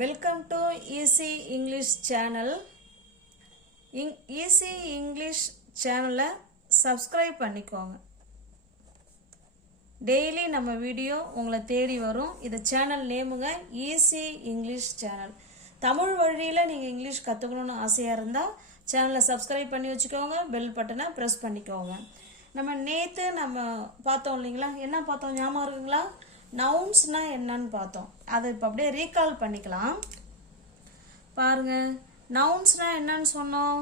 Welcome to Easy English channel. Easy English channel subscribe பண்ணிக்கோங்க. Daily நம்ம video உங்களை தேடி வரும். இது சேனல் நேமுங்க ஈஸி இங்கிலீஷ் சேனல். தமிழ் வழியில் நீங்கள் இங்கிலீஷ் கற்றுக்கணுன்னு ஆசையாக இருந்தால் சேனலை சப்ஸ்கிரைப் பண்ணி வச்சுக்கோங்க. பெல் பட்டனை ப்ரெஸ் பண்ணிக்கோங்க. நம்ம நேற்று பார்த்தோம் இல்லைங்களா, என்ன பார்த்தோம் ஞாபகம் இருக்குங்களா? நவுன்ஸ்னால் என்னன்னு பார்த்தோம். அதை இப்போ அப்படியே ரீகால் பண்ணிக்கலாம். பாருங்க, நவுன்ஸ்னால் என்னன்னு சொன்னோம்?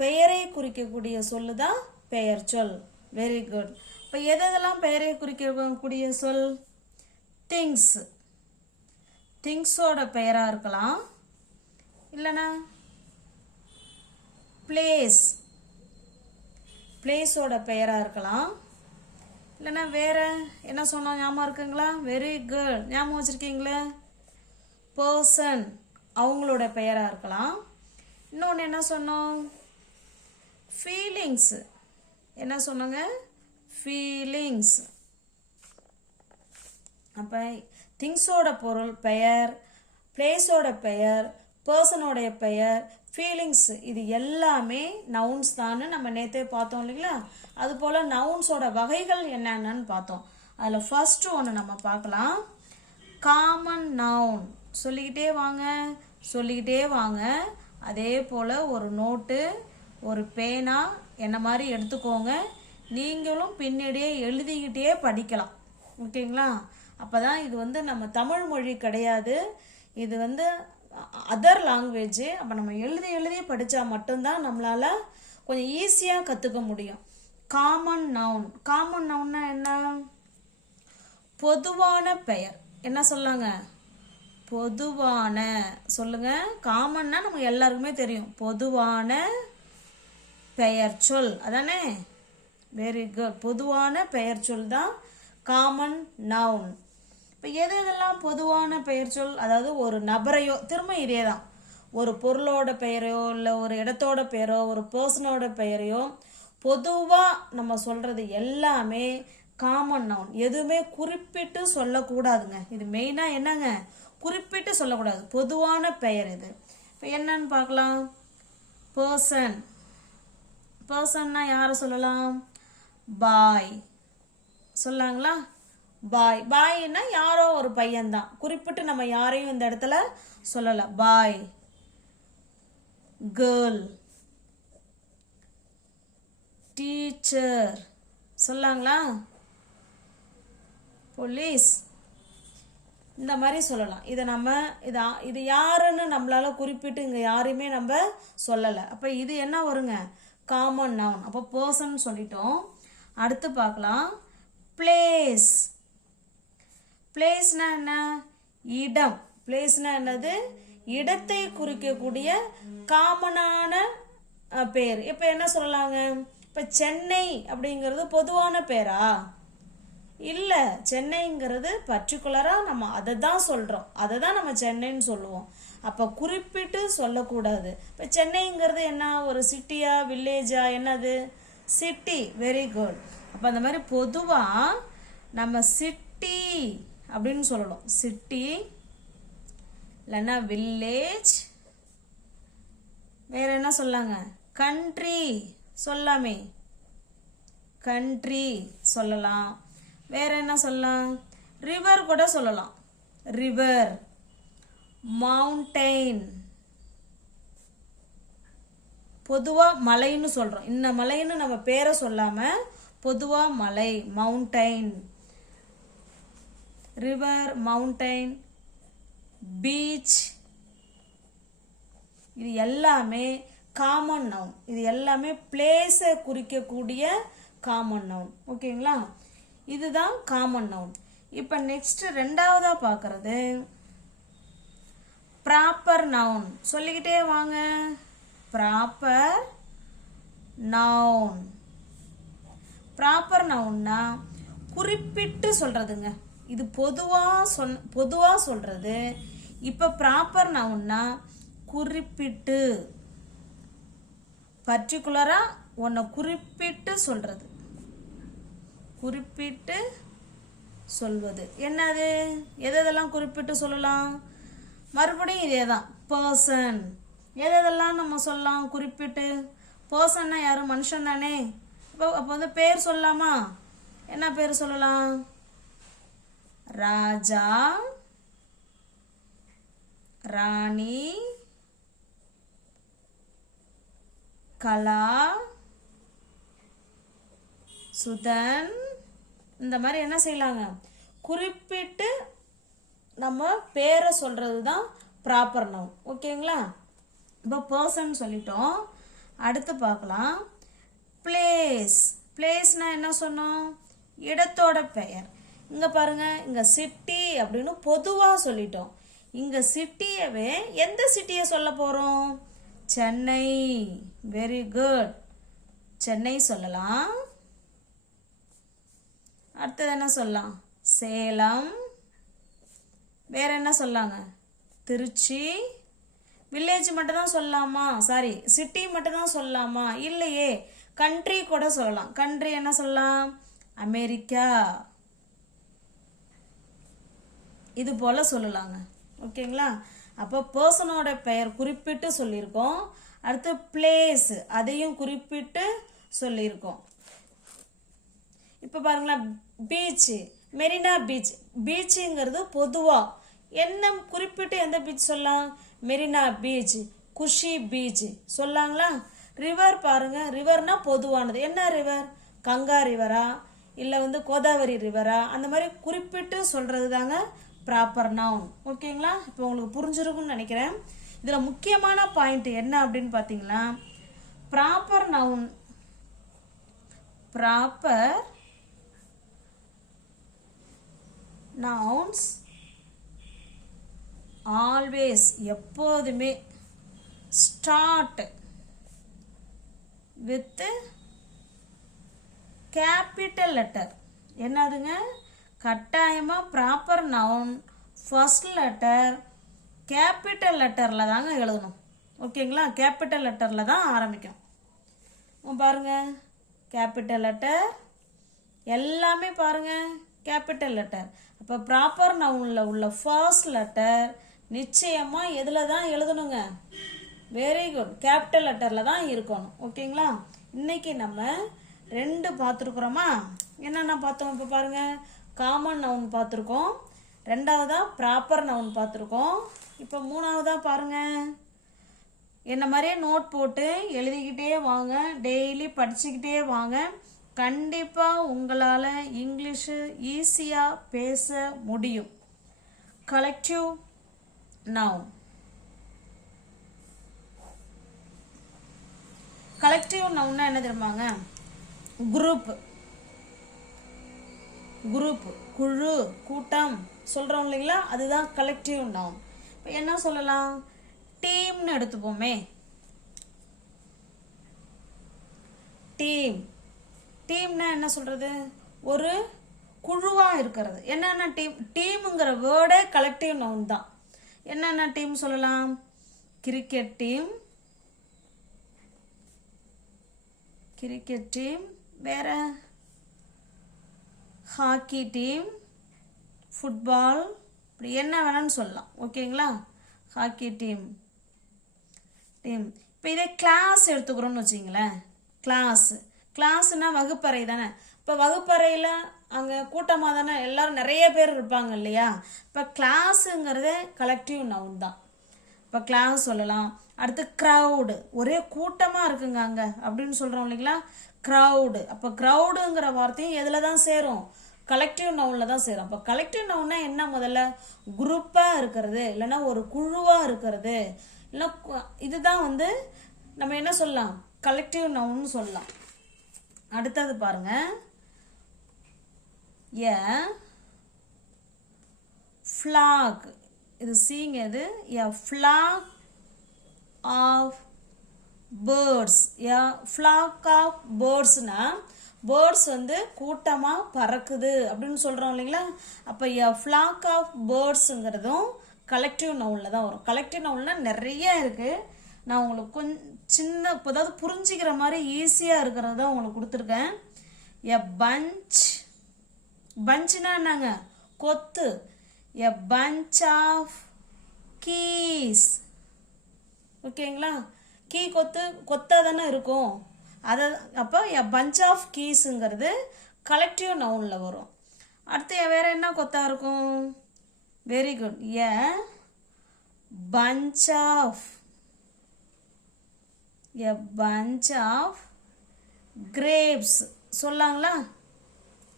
பெயரை குறிக்கக்கூடிய சொல்லு தான் பெயர் சொல். Very good. இப்போ எதெல்லாம் பெயரை குறிக்கக்கூடிய சொல்? திங்ஸ், திங்ஸோட பெயராக இருக்கலாம். இல்லைனா பிளேஸ், பிளேஸோட பெயராக இருக்கலாம். இல்லைனா வேற என்ன சொன்னோம் ஞாபகம் இருக்குங்களா? வெரி குட், ஞாபகம் வச்சுருக்கீங்களே. பர்சன், அவங்களோட பெயராக இருக்கலாம். இன்னொன்று என்ன சொன்னோம்? ஃபீலிங்ஸ். என்ன சொன்னோங்க? ஃபீலிங்ஸ். அப்போ திங்ஸோட பொருள் பெயர், பிளேஸோட பெயர், பர்சனோடைய பெயர், ஃபீலிங்ஸ், இது எல்லாமே நவுன்ஸ் தான் நம்ம நேற்றே பார்த்தோம் இல்லைங்களா? அதுபோல் நவுன்ஸோட வகைகள் என்னென்னு பார்த்தோம். அதில் ஃபர்ஸ்ட் ஒன்று நம்ம பார்க்கலாம். Common noun. சொல்லிக்கிட்டே வாங்க, சொல்லிக்கிட்டே வாங்க. அதே போல் ஒரு நோட்டு, ஒரு பேனா என்ன மாதிரி எடுத்துக்கோங்க. நீங்களும் பின்னாடியே எழுதிக்கிட்டே படிக்கலாம். ஓகேங்களா? அப்போ தான் இது நம்ம தமிழ் மொழி கிடையாது, இது அதர் லாங்குவேஜ். அப்போ நம்ம எழுதி எழுதி படித்தா மட்டும்தான் நம்மளால் கொஞ்சம் ஈஸியாக கற்றுக்க முடியும். Common noun. காமன் நவுன்னா என்ன? பொதுவான பெயர். என்ன சொல்லாங்க? பொதுவான. சொல்லுங்க. காமன்னா நமக்கு எல்லாருக்குமே தெரியும், பொதுவான பெயர் சொல் அதானே? Very good. பொதுவான பெயர் சொல் தான் காமன் நவுன். இப்போ எதெல்லாம் பொதுவான பெயர் சொல்? அதாவது ஒரு நபரையோ, திரும்ப இதே தான், ஒரு பொருளோட பெயரையோ இல்லை ஒரு இடத்தோட பெயரோ ஒரு பர்சனோட பெயரையோ பொதுவாக நம்ம சொல்கிறது எல்லாமே காமன் நவுன். எதுவுமே குறிப்பிட்டு சொல்லக்கூடாதுங்க. இது மெயினாக என்னங்க? குறிப்பிட்டு சொல்லக்கூடாது, பொதுவான பெயர் இது. இப்போ என்னன்னு பார்க்கலாம். பர்சன். பர்சன்னா யாரை சொல்லலாம்? பாய் சொல்லாங்களா? பாய். பாய்னா யாரோ ஒரு பையன்தான், குறிப்பிட்டு நம்ம யாரையும் இந்த இடத்துல சொல்லல. பாய், கேர்ள், டீச்சர் சொல்லாங்களா? போலீஸ், இந்த மாதிரி சொல்லலாம். இதை இது யாருன்னு நம்மளால குறிப்பிட்டு இங்கே யாரையுமே நம்ம சொல்லலை. அப்போ இது என்ன வருங்க? Common noun. அப்போ பர்சன் சொல்லிட்டோம். அடுத்து பார்க்கலாம். பிளேஸ். பிளேஸ்னா என்ன? இடம். பிளேஸ்னா என்னது? இடத்தை குறிக்கக்கூடிய காமனான பேர். இப்போ என்ன சொல்லலாங்க? இப்போ சென்னை அப்படிங்கிறது பொதுவான பேரா? இல்லை, சென்னைங்கிறது பர்டிகுலராக நம்ம அதை தான் சொல்கிறோம், அதை தான் நம்ம சென்னைன்னு சொல்லுவோம். அப்போ குறிப்பிட்டு சொல்லக்கூடாது. இப்போ சென்னைங்கிறது என்ன? ஒரு சிட்டியா வில்லேஜா? என்னது? சிட்டி. Very good. அப்போ அந்த மாதிரி பொதுவாக நம்ம சிட்டி அப்படின்னு சொல்லணும். சிட்டி இல்லைன்னா வில்லேஜ். வேற என்ன சொல்லாங்க? கண்ட்ரி சொல்லாமே, கண்ட்ரி சொல்லலாம். வேற என்ன சொல்லலாம்? ரிவர் கூட சொல்லலாம். River, mountain. பொதுவாக மலைன்னு சொல்கிறோம். இந்த மலைன்னு நம்ம பேரை சொல்லாமல் பொதுவாக மலை, மவுண்டெயின். ரிவர், மவுண்டெயின், பீச், இது எல்லாமே காமன் நவுன். இது எல்லாமே பிளேஸை குறிக்கக்கூடிய காமன் நவுன். ஓகேங்களா? இதுதான் காமன் நவுன். இப்போ நெக்ஸ்ட் ரெண்டாவதா பார்க்கறது ப்ராப்பர் நவுன். சொல்லிக்கிட்டே வாங்க. Proper noun. ப்ராப்பர் நவுன்னா குறிப்பிட்டு சொல்றதுங்க. இது பொதுவாக சொல்றது. இப்போ ப்ராப்பர் நவுன்னா குறிப்பிட்டு, பர்டிகுலராக ஒன்றை குறிப்பிட்டு சொல்றது, குறிப்பிட்டு சொல்வது. என்னது? எதெல்லாம் குறிப்பிட்டு சொல்லலாம்? மறுபடியும் இதே தான் பர்சன். எதெல்லாம் நம்ம சொல்லலாம் குறிப்பிட்டு? பர்சன்னா யாரும் மனுஷன் தானே. அப்போ வந்து பேர் சொல்லலாமா? என்ன பேர் சொல்லலாம்? ராஜா, ராணி, கலா, சுதன். இந்த மாதிரி என்ன செய்யலாங்க? குறிப்பிட்டு நம்ம பேரை சொல்றது தான் ப்ராப்பர் நவுன். ஓகேங்களா? இப்போ பர்சன் சொல்லிட்டோம். அடுத்து பார்க்கலாம் பிளேஸ். பிளேஸ்னா என்ன சொன்னோம்? இடத்தோட பெயர். இங்க பாருங்க, இங்க சிட்டி அப்படின்னு பொதுவா சொல்லிட்டோம். இங்க சிட்டியவே எந்த சிட்டியை சொல்ல போறோம்? சென்னை. வெரி குட், சென்னை சொல்லலாம். அடுத்தது என்ன சொல்லலாம்? சேலம். வேற என்ன சொல்லாங்க? திருச்சி. வில்லேஜ் மட்டும் தான் சொல்லலாமா? சாரி, சிட்டி மட்டும் தான் சொல்லலாமா? இல்லையே, கண்ட்ரி கூட சொல்லலாம். கண்ட்ரி என்ன சொல்லலாம்? அமெரிக்கா. இது போல சொல்லலாங்க. ஓகேங்களா? அப்போ பர்சனோட பெயர் குறிப்பிட்டு சொல்லியிருக்கோம். அடுத்து பிளேஸ், அதையும் குறிப்பிட்டு சொல்லியிருக்கோம். இப்போ பாருங்களேன், பீச், மெரினா பீச். பீச்சுங்கிறது பொதுவா என்ன குறிப்பிட்டு எந்த பீச் சொல்லலாம்? மெரினா பீச், குஷி பீச் சொல்லாங்களா? ரிவர் பாருங்க, ரிவர்னா பொதுவானது. என்ன ரிவர்? கங்கா ரிவரா இல்லை வந்து கோதாவரி ரிவரா? அந்த மாதிரி குறிப்பிட்டு சொல்றது தாங்க ப்ராப்பர் நவுன். ஓகேங்களா? இப்போ உங்களுக்கு புரிஞ்சிருக்கும்னு நினைக்கிறேன். இதில் முக்கியமான பாயிண்ட் என்ன அப்படின்னு பார்த்தீங்கன்னா, proper noun, proper nouns always எப்போதுமே start with capital letter. என்னதுங்க? கட்டாயமா proper noun first letter capital லெட்டர்ல தாங்க எழுதணும். ஓகேங்களா? கேபிட்டல் லெட்டர்ல தான் ஆரம்பிக்கும். பாருங்க, கேபிட்டல் லெட்டர் எல்லாமே பாருங்க கேபிட்டல் லெட்டர். அப்போ ப்ராப்பர் நவுன்ல உள்ள ஃபர்ஸ்ட் லெட்டர் நிச்சயமா எதுல தான் எழுதணுங்க? வெரி குட், கேபிட்டல் லெட்டர்ல தான் இருக்கணும். ஓகேங்களா? இன்னைக்கு நம்ம 2 பார்த்துருக்குறோமா? என்னென்ன பார்த்தோம்? இப்போ பாருங்க, காமன் நவுன் பார்த்துருக்கோம், 2வதா ப்ராப்பர் நவுன் பார்த்துருக்கோம். இப்போ 3வதா பாருங்க, என்ன மாதிரியே நோட் போட்டு எழுதிக்கிட்டே வாங்க, டெய்லி படிச்சுக்கிட்டே வாங்க. கண்டிப்பாக உங்களால் இங்கிலீஷு ஈஸியாக பேச முடியும். Collective noun. கலெக்டிவ் நவுன்னா என்ன தெரியுமாங்க? குரூப். குரூப், குழு, கூட்டம் சொல்கிறோம் இல்லைங்களா? அதுதான் கலெக்டிவ் நவுன். இப்போ என்ன சொல்லலாம்? டீம்னு எடுத்துப்போமே. டீம். டீம்னா என்ன சொல்றது? ஒரு குழுவா இருக்கிறது. என்னென்ன டீம்? டீமுங்கிற வேர்டே கலெக்டிவ் நவுன் தான். என்னென்ன டீம் சொல்லலாம்? Cricket team, cricket team. வேற ஹாக்கி டீம், ஃபுட்பால், இப்படி என்ன வேணும்னு சொல்லலாம். ஓகேங்களா? Hockey team. டீம். இப்போ இதே கிளாஸ் எடுத்துக்கிறோம்னு வச்சிங்களேன். கிளாஸ். கிளாஸ்னா வகுப்பறை தானே. இப்போ வகுப்பறையில் அங்கே கூட்டமாக தானே எல்லாரும் நிறைய பேர் இருப்பாங்க இல்லையா? இப்போ கிளாஸுங்கிறதே கலெக்டிவ் நவுன் தான். இப்போ கிளாஸ் சொல்லலாம். அடுத்து க்ரௌடு, ஒரே கூட்டமாக இருக்குங்க அங்கே அப்படின்னு சொல்கிறோம் இல்லைங்களா? க்ரௌடு. அப்போ க்ரௌடுங்கிற வார்த்தையும் எதில் தான் சேரும்? கலெக்டிவ் நவுனில் தான் சேரும். அப்போ கலெக்டிவ் நவுன்னா என்ன? முதல்ல குரூப்பாக இருக்கிறது, இல்லைன்னா ஒரு குழுவாக இருக்கிறது, இல்லைன்னா இதுதான் வந்து நம்ம என்ன சொல்லலாம்? கலெக்டிவ் நவுன்னு சொல்லலாம். அடுத்தது பாருங்க, எ ஃப்ளாக். இது சீங்க. இது a flock of birds. A flock of பேர்ட்ஸ்னா பேர்ட்ஸ் வந்து கூட்டமாக பறக்குது அப்படின்னு சொல்கிறோம் இல்லைங்களா? அப்போ எ ஃப்ளாக் ஆஃப் பேர்ட்ஸுங்கிறதும் கலெக்டிவ் நவுனில் தான் வரும். கலெக்டிவ் நவுனில் நிறைய இருக்குது. நான் உங்களுக்கு கொஞ்சம் சின்ன அதாவது புரிஞ்சிக்கிற மாதிரி ஈஸியாக இருக்கிறது தான் உங்களுக்கு கொடுத்துருக்கேன். எ பஞ்ச். பஞ்ச்னா என்னங்க? கொத்து. எ பஞ்ச் ஆஃப் keys. ஓகேங்களா? கீ கொத்தாக தானே இருக்கும். அதை அப்போ a bunch of keysங்கிறது கலெக்டிவ் நவுனில் வரும். அடுத்து வேற என்ன கொத்தா இருக்கும்? Very good. a bunch of grapes சொல்லாங்களா?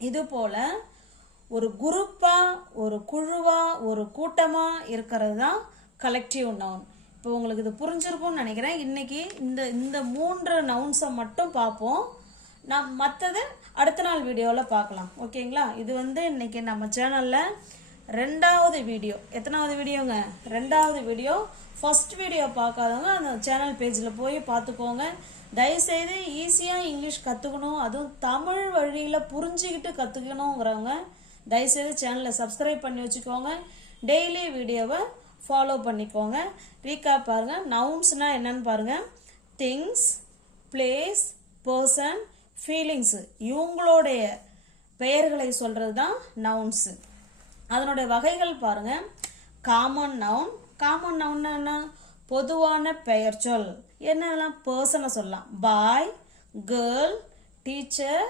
இது போல ஒரு குரூப்பா, ஒரு குழுவா, ஒரு கூட்டமா இருக்கிறது தான் கலெக்டிவ் நவுன். இப்போ உங்களுக்கு இது புரிஞ்சிருக்கும்னு நினைக்கிறேன். இன்னைக்கு இந்த 3 நவுன்ஸை மட்டும் பார்ப்போம். நான் மற்றது அடுத்த நாள் வீடியோவில் பார்க்கலாம். ஓகேங்களா? இது இன்னைக்கு நம்ம சேனலில் 2வது வீடியோ. எத்தனாவது வீடியோங்க? 2வது வீடியோ. ஃபர்ஸ்ட் வீடியோ பார்க்காதவங்க அந்த சேனல் பேஜில் போய் பார்த்துக்கோங்க. தயவுசெய்து ஈஸியாக இங்கிலீஷ் கற்றுக்கணும், அதுவும் தமிழ் வழியில் புரிஞ்சுக்கிட்டு கற்றுக்கணுங்கிறவங்க தயவுசெய்து சேனலை சப்ஸ்கிரைப் பண்ணி வச்சுக்கோங்க. டெய்லி வீடியோவை ஃபாலோ பண்ணிக்கோங்க. ரீகாப் பாருங்கள். நவுன்ஸ்னால் என்னன்னு பாருங்கள். திங்ஸ், பிளேஸ், பர்சன், ஃபீலிங்ஸு இவங்களுடைய பெயர்களை சொல்கிறது தான் நவுன்ஸு. அதனுடைய வகைகள் பாருங்கள். Common noun. காமன் நவுன்னா என்ன? பொதுவான பெயர் சொல். என்னெல்லாம்? பர்சனை சொல்லலாம். பாய், கேர்ள், டீச்சர்,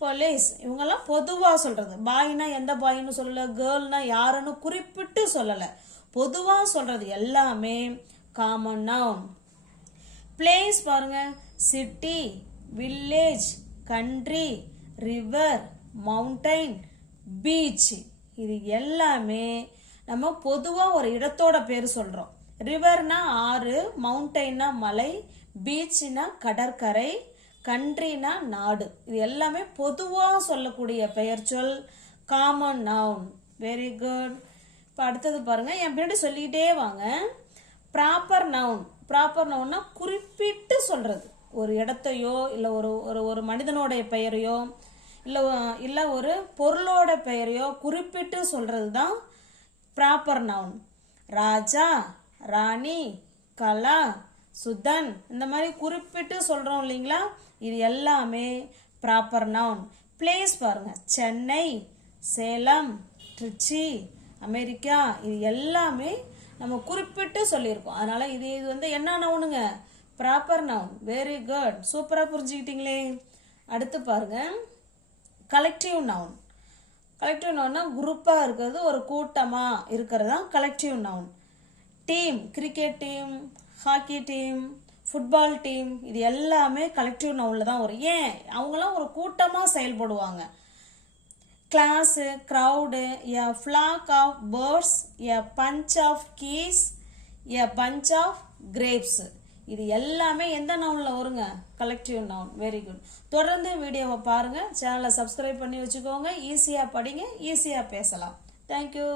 போலீஸ் இவங்கெல்லாம் பொதுவாக சொல்கிறது. பாய்னா எந்த பாயின்னு சொல்லலை, கேர்ள்னா யாருன்னு குறிப்பிட்டு சொல்லலை, பொதுவாக சொல்கிறது எல்லாமே காமன் நவுன். பிளேஸ் பாருங்க. City, village, country, river, mountain, beach இது எல்லாமே நம்ம பொதுவாக ஒரு இடத்தோட பேர் சொல்கிறோம். ரிவர்னா ஆறு, மவுண்டைன்னா மலை, பீச்னா கடற்கரை, கண்ட்ரினா நாடு. இது எல்லாமே பொதுவாக சொல்லக்கூடிய பெயர் சொல் காமன் நவுன். Very good. இப்போ அடுத்தது பாருங்க. என் பின்னாடி சொல்லிக்கிட்டே வாங்க. Proper noun. ப்ராப்பர் நவுன்னா குறிப்பிட்டு சொல்றது. ஒரு இடத்தையோ இல்லை ஒரு மனிதனுடைய பெயரையோ இல்லை ஒரு பொருளோட பெயரையோ குறிப்பிட்டு சொல்றது தான் ப்ராப்பர் நவுன். ராஜா, ராணி, கலா, சுதன் இந்த மாதிரி குறிப்பிட்டு சொல்றோம் இல்லைங்களா? இது எல்லாமே ப்ராப்பர் நவுன். பிளேஸ் பாருங்க. சென்னை, சேலம், திருச்சி, அமெரிக்கா இது எல்லாமே நம்ம குறிப்பிட்டு சொல்லியிருக்கோம். அதனால இது என்ன நவுனுங்க? Proper noun. Very good. சூப்பராக புரிஞ்சுக்கிட்டீங்களே. அடுத்து பாருங்க. Collective noun. கலெக்டிவ் நவுன்னா குரூப்பாக இருக்கிறது, ஒரு கூட்டமாக இருக்கிறது தான் collective noun. Team, cricket team, hockey team, football team இது எல்லாமே கலெக்டிவ் நவுனில் தான் வரும். ஏன்? அவங்களாம் ஒரு கூட்டமாக செயல்படுவாங்க. Class, crowd, a flock of birds, a bunch of keys, a bunch of grapes இது எல்லாமே எந்த நவுனில் வருங்க? Collective noun. Very good. தொடர்ந்து வீடியோவை பாருங்கள். சேனலை சப்ஸ்கிரைப் பண்ணி வச்சுக்கோங்க. ஈஸியாக படிங்க, ஈஸியாக பேசலாம். தேங்க்யூ.